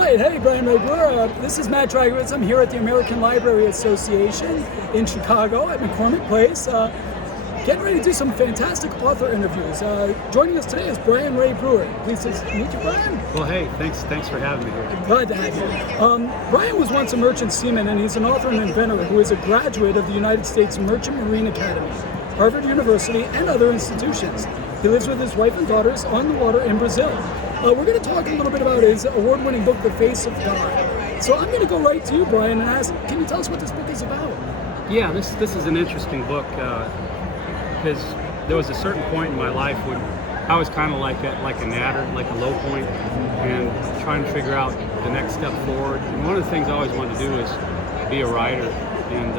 right, hey, Brian Ray Brewer. This is Matt Dragowitz. I'm here at the American Library Association in Chicago at McCormick Place. Getting ready to do some fantastic author interviews. Joining us today is Brian Ray Brewer. Pleased to meet you, Brian. Well, hey, thanks for having me here. Glad to have you. Brian was once a merchant seaman, and he's an author and inventor who is a graduate of the United States Merchant Marine Academy, Harvard University, and other institutions. He lives with his wife and daughters on the water in Brazil. We're going to talk a little bit about his award-winning book, The Face of God. So I'm going to go right to you, Brian, and ask, can you tell us what this book is about? Yeah, this is an interesting book because there was a certain point in my life when I was kind of like a natter, like a low point, and trying to figure out the next step forward. And one of the things I always wanted to do is be a writer. And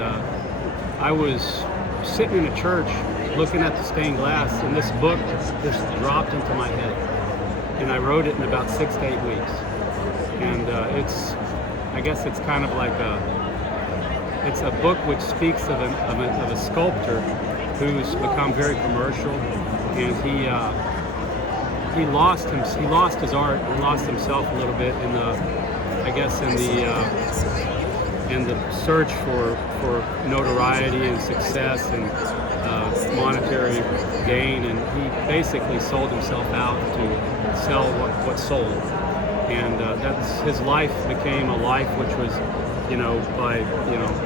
I was sitting in a church looking at the stained glass, and this book just dropped into my head. And I wrote it in about 6 to 8 weeks. And I guess it's kind of like it's a book which speaks of a sculptor who's become very commercial, and he lost his art, and lost himself a little bit in the search for notoriety and success and monetary gain, and he basically sold himself out to sell what sold. And his life became a life which was, by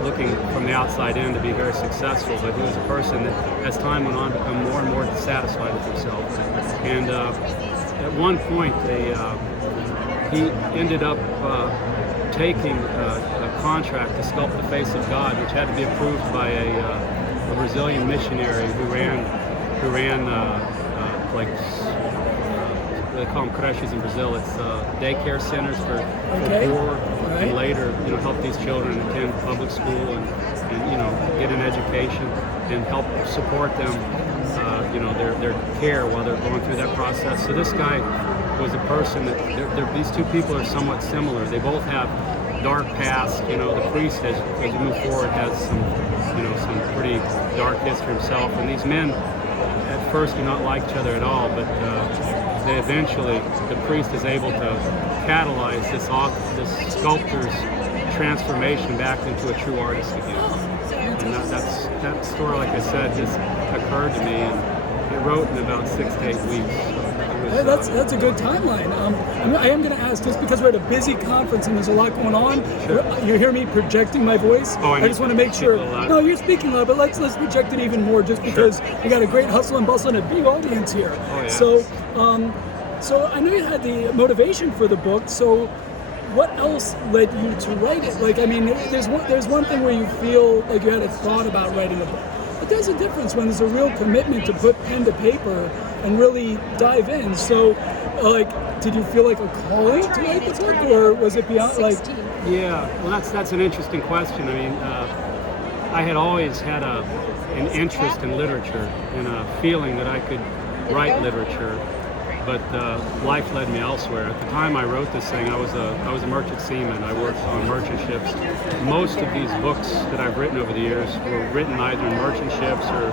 looking from the outside in to be very successful, but he was a person that, as time went on, became more and more dissatisfied with himself. And at one point, he ended up taking a contract to sculpt the face of God, which had to be approved by a Brazilian missionary who ran they call them creches in Brazil. It's daycare centers for poor, and later, help these children attend public school and get an education and help support them, their care while they're going through that process. So this guy was a person that these two people are somewhat similar. They both have dark past. The priest, as you move forward, has some pretty dark history himself. And these men, at first, do not like each other at all, but they eventually, the priest is able to catalyze this sculptor's transformation back into a true artist again. And that story, like I said, just occurred to me, and it wrote in about 6 to 8 weeks. That's a good timeline. I am going to ask, just because we're at a busy conference and there's a lot going on, you hear me projecting my voice? Oh, I just want to make sure. No, you're speaking loud, but let's project it even more, just because we got a great hustle and bustle and a big audience here. Oh, yeah. So I know you had the motivation for the book. So what else led you to write it? There's one thing where you feel like you had a thought about writing a book, but there's a difference when there's a real commitment to put pen to paper and really dive in. So, did you feel like a calling to write the book, or was it beyond, Yeah, well, that's an interesting question. I mean, I had always had an interest in literature and a feeling that I could write literature, but life led me elsewhere. At the time I wrote this thing, I was a merchant seaman. I worked on merchant ships. Most of these books that I've written over the years were written either in merchant ships or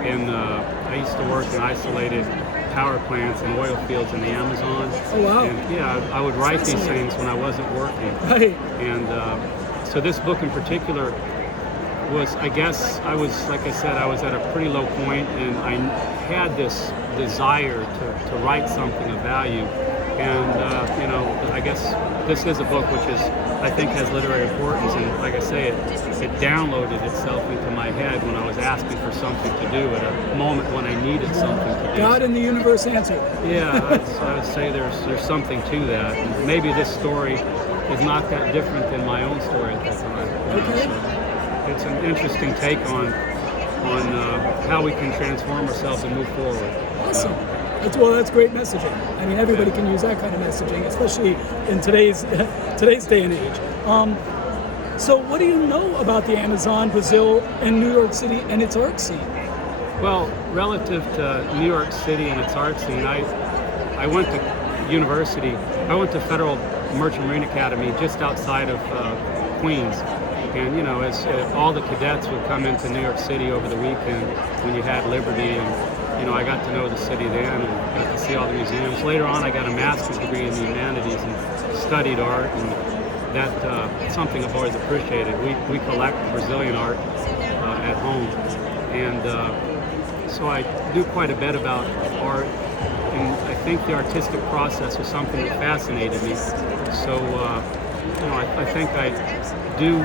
I used to work in isolated power plants and oil fields in the Amazon. Oh, wow. And I would write these things when I wasn't working. Right. And so this book in particular was, I guess, I was at a pretty low point, and I had this desire to write something of value. And, I guess this is a book which I think has literary importance, and like I say, it downloaded itself into my head when I was asking for something to do at a moment when I needed something to do. God and the universe answered. Yeah, I would say there's something to that. And maybe this story is not that different than my own story at that time. Okay. So it's an interesting take on how we can transform ourselves and move forward. Awesome. That's great messaging. I mean, everybody can use that kind of messaging, especially in today's day and age. So what do you know about the Amazon, Brazil, and New York City and its art scene? Well, relative to New York City and its art scene, I went to university. I went to Federal Merchant Marine Academy just outside of Queens. And, as all the cadets would come into New York City over the weekend when you had Liberty, and, I got to know the city then and got to see all the museums. Later on, I got a master's degree in the humanities and studied art, and that's something I've always appreciated. We collect Brazilian art at home, and so I do quite a bit about art, and I think the artistic process was something that fascinated me. So I think I do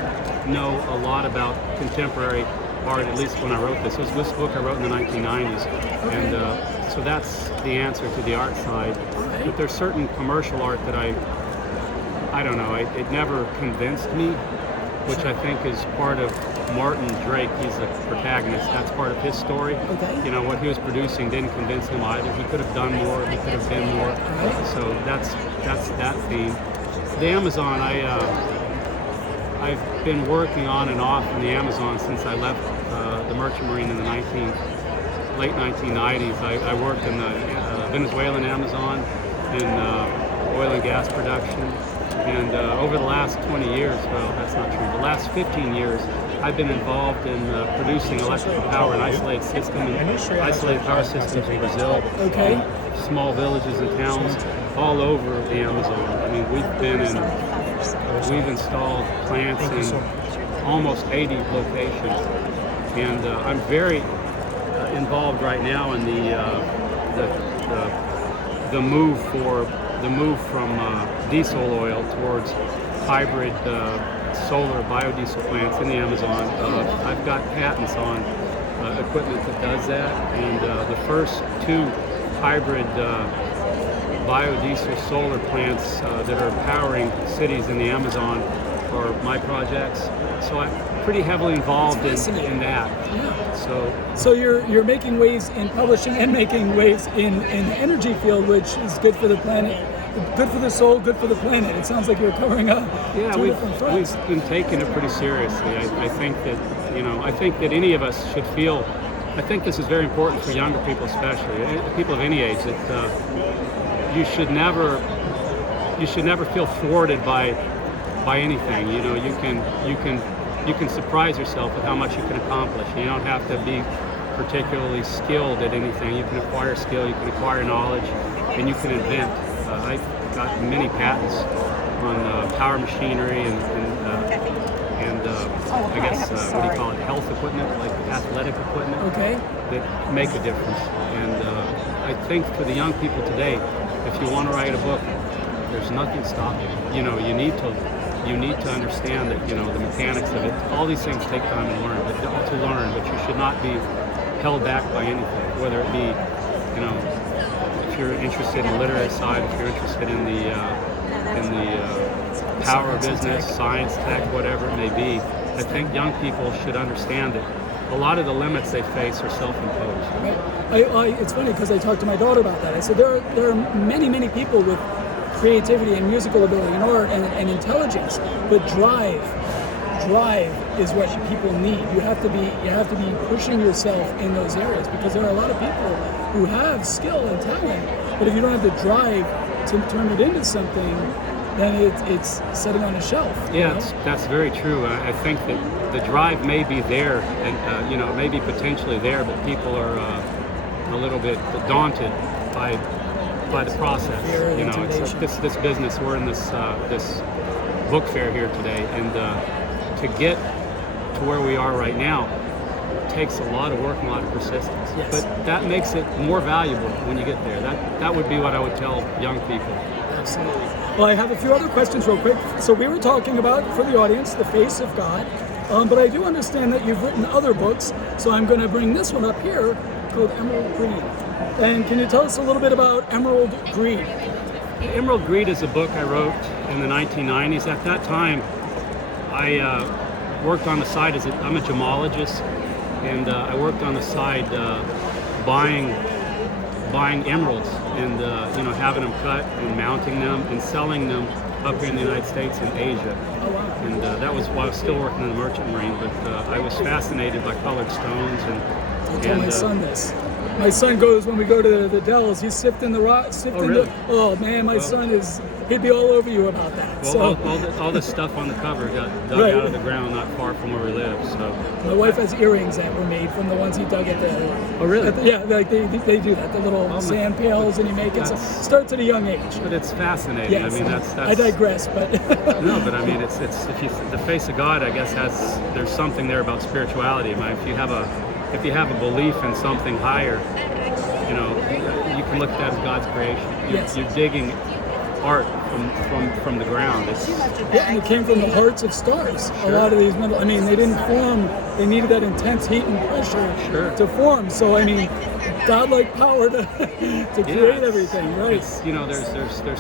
know a lot about contemporary art, at least when I wrote this. It was this book I wrote in the 1990s, and so that's the answer to the art side. But there's certain commercial art that I don't know, it never convinced me, which I think is part of Martin Drake. He's the protagonist. That's part of his story. Okay. You know, what he was producing didn't convince him either. He could have done more. He could have been more. So that's that theme. The Amazon, I've been working on and off in the Amazon since I left the Merchant Marine in the late 1990s. I worked in the Venezuelan Amazon in oil and gas production. And over the last 20 years, well, that's not true, the last 15 years, I've been involved in producing electrical power and isolated power systems in Brazil. Okay. Small villages and towns all over the Amazon. I mean, we've installed plants in almost 80 locations. And I'm very involved right now in the move from diesel oil towards hybrid solar biodiesel plants in the Amazon. I've got patents on equipment that does that, and the first 2 hybrid biodiesel solar plants that are powering cities in the Amazon are my projects. So I'm pretty heavily involved in that. Yeah. So you're making waves in publishing and making waves in the energy field, which is good for the planet, good for the soul, good for the planet. It sounds like you're covering up 2 different fronts. We've been taking it pretty seriously. I think that I think that any of us should feel. I think this is very important for younger people, especially people of any age. That you should never feel thwarted by anything. You know, you can surprise yourself with how much you can accomplish. You don't have to be particularly skilled at anything. You can acquire skill, you can acquire knowledge, and you can invent. I've got many patents on power machinery and I guess what do you call it, health equipment, like athletic equipment, that make a difference. And I think for the young people today, if you want to write a book, there's nothing stopping you. You know, you need to understand that, the mechanics of it. All these things take time to learn, but you should not be held back by anything, whether it be, if you're interested in the literary side, if you're interested in the power business, science, tech, whatever it may be. I think young people should understand that a lot of the limits they face are self-imposed. Right. It's funny because I talked to my daughter about that. I said there are many people with creativity and musical ability and art and intelligence, but drive is what people need. You have to be pushing yourself in those areas, because there are a lot of people who have skill and talent, but if you don't have the drive to turn it into something, then it's sitting on a shelf. Yeah, that's very true. I think that the drive may be there, and it may be potentially there, but people are a little bit daunted by the process. It's like this business. We're in this book fair here today, and to get to where we are right now takes a lot of work and a lot of persistence. Yes. But that makes it more valuable when you get there. That would be what I would tell young people. Absolutely. Well, I have a few other questions real quick. So we were talking about, for the audience, The Face of God, but I do understand that you've written other books, so I'm going to bring this one up here called Emerald Green. And can you tell us a little bit about Emerald Green? Emerald Green is a book I wrote in the 1990s. At that time, I worked on the side I'm a gemologist, and I worked on the side buying emeralds and having them cut and mounting them and selling them up here in the United States and Asia. Oh, wow. And that was while I was still working in the Merchant Marine, but I was fascinated by colored stones I told my son this. My son goes, when we go to the Dells, he's sifting the rock, really? oh man, my son he'd be all over you about that. Well, all the stuff on the cover got dug Right. out of the ground not far from where we live. So My wife has earrings that were made from the ones he dug at the. Oh, really? Yeah, like they do that. The little sand pails, and he makes it. So starts at a young age. But it's fascinating. Yes. I mean, that's I digress, but no, but I mean, it's if you the face of God, I guess there's something there about spirituality. I mean, if you have a belief in something higher, you know, you can look at that as God's creation. You're digging art from the ground. and it came from the hearts of stars. A lot of these metal. I mean, they didn't form. They needed that intense heat and pressure to form. So I mean, godlike power to create everything, right? It's, you know, there's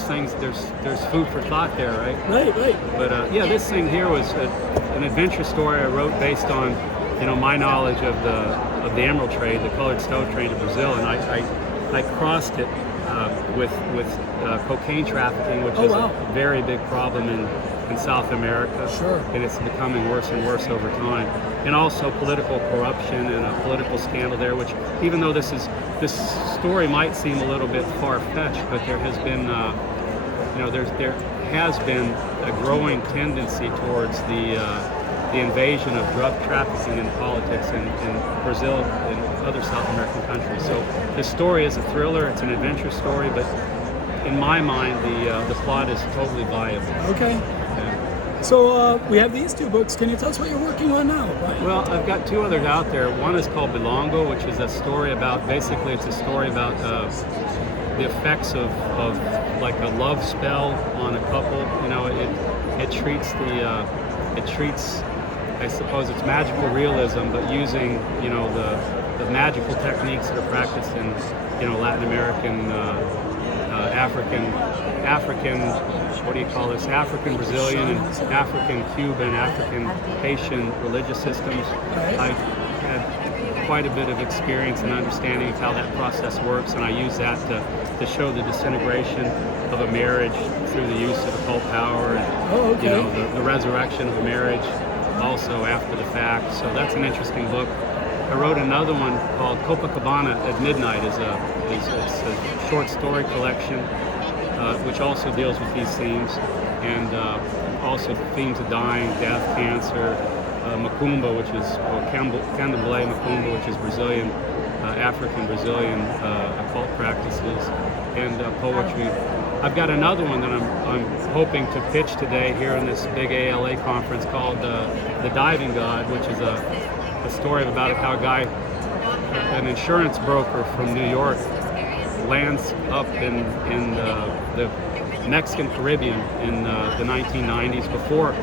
things, there's food for thought there, right? Right. But this thing here was an adventure story I wrote based on, you know, my knowledge of the emerald trade, the colored stone trade in Brazil, and I crossed it with cocaine trafficking, which is a very big problem in South America. Sure. And it's becoming worse and worse over time. And also political corruption and a political scandal there, which even though this story might seem a little bit far-fetched, but there has been, there has been a growing tendency towards the invasion of drug trafficking in politics in Brazil and other South American countries. So this story is a thriller, it's an adventure story, but in my mind, the plot is totally viable. Okay. Yeah. So we have these two books. Can you tell us what you're working on now, Brian? Well, I've got two others out there. One is called Belongo, which is a story about, basically it's a story about the effects of like a love spell on a couple. You know, it treats I suppose it's magical realism, but using, you know, the magical techniques that are practiced in, you know, Latin American, African, what do you call this? African Brazilian and African Cuban, African Haitian religious systems. I had quite a bit of experience and understanding of how that process works, and I use that to show the disintegration of a marriage through the use of occult power and you know, the resurrection of a marriage also after the fact. So that's an interesting book. I wrote another one called Copacabana at Midnight. It's a short story collection which also deals with these themes, and also themes of dying, death, cancer, macumba, which is candomblé macumba, which is Brazilian, African Brazilian occult practices, and poetry. I've got another one that I'm hoping to pitch today here in this big ALA conference called The Diving God, which is a story about how a guy, an insurance broker from New York, lands up in the Mexican Caribbean in the 1990s, before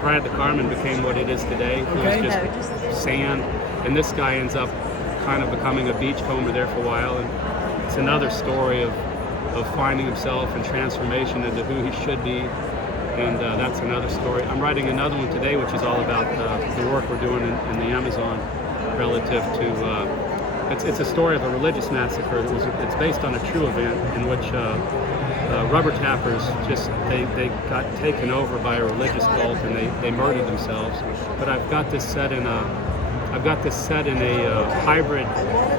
Playa del Carmen became what it is today. It was just sand, and this guy ends up kind of becoming a beachcomber there for a while, and it's another story of finding himself and transformation into who he should be, and that's another story. I'm writing another one today, which is all about the work we're doing in the Amazon relative to. It's a story of a religious massacre. It's based on a true event in which rubber tappers they got taken over by a religious cult, and they murdered themselves. But I've got this set in a hybrid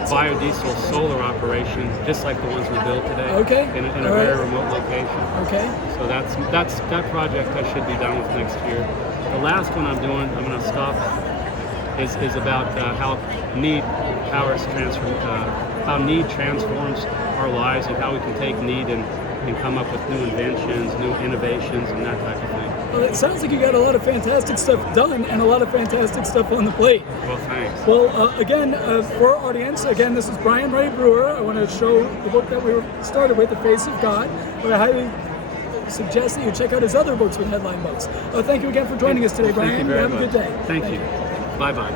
biodiesel solar operation, just like the ones we build today. Okay. In a very remote location. Okay. So that project I should be done with next year. The last one I'm going to stop, is about how need transforms our lives, and how we can take need and come up with new inventions, new innovations, and that type of thing. Well, it sounds like you got a lot of fantastic stuff done and a lot of fantastic stuff on the plate. Well, thanks. Well, again, for our audience, again, this is Brian Ray Brewer. I want to show the book that we started with, The Face of God, but I highly suggest that you check out his other books with headline books. Thank you again for joining us today, Brian. Thank you very much. Have a good day. Thank you. Bye-bye.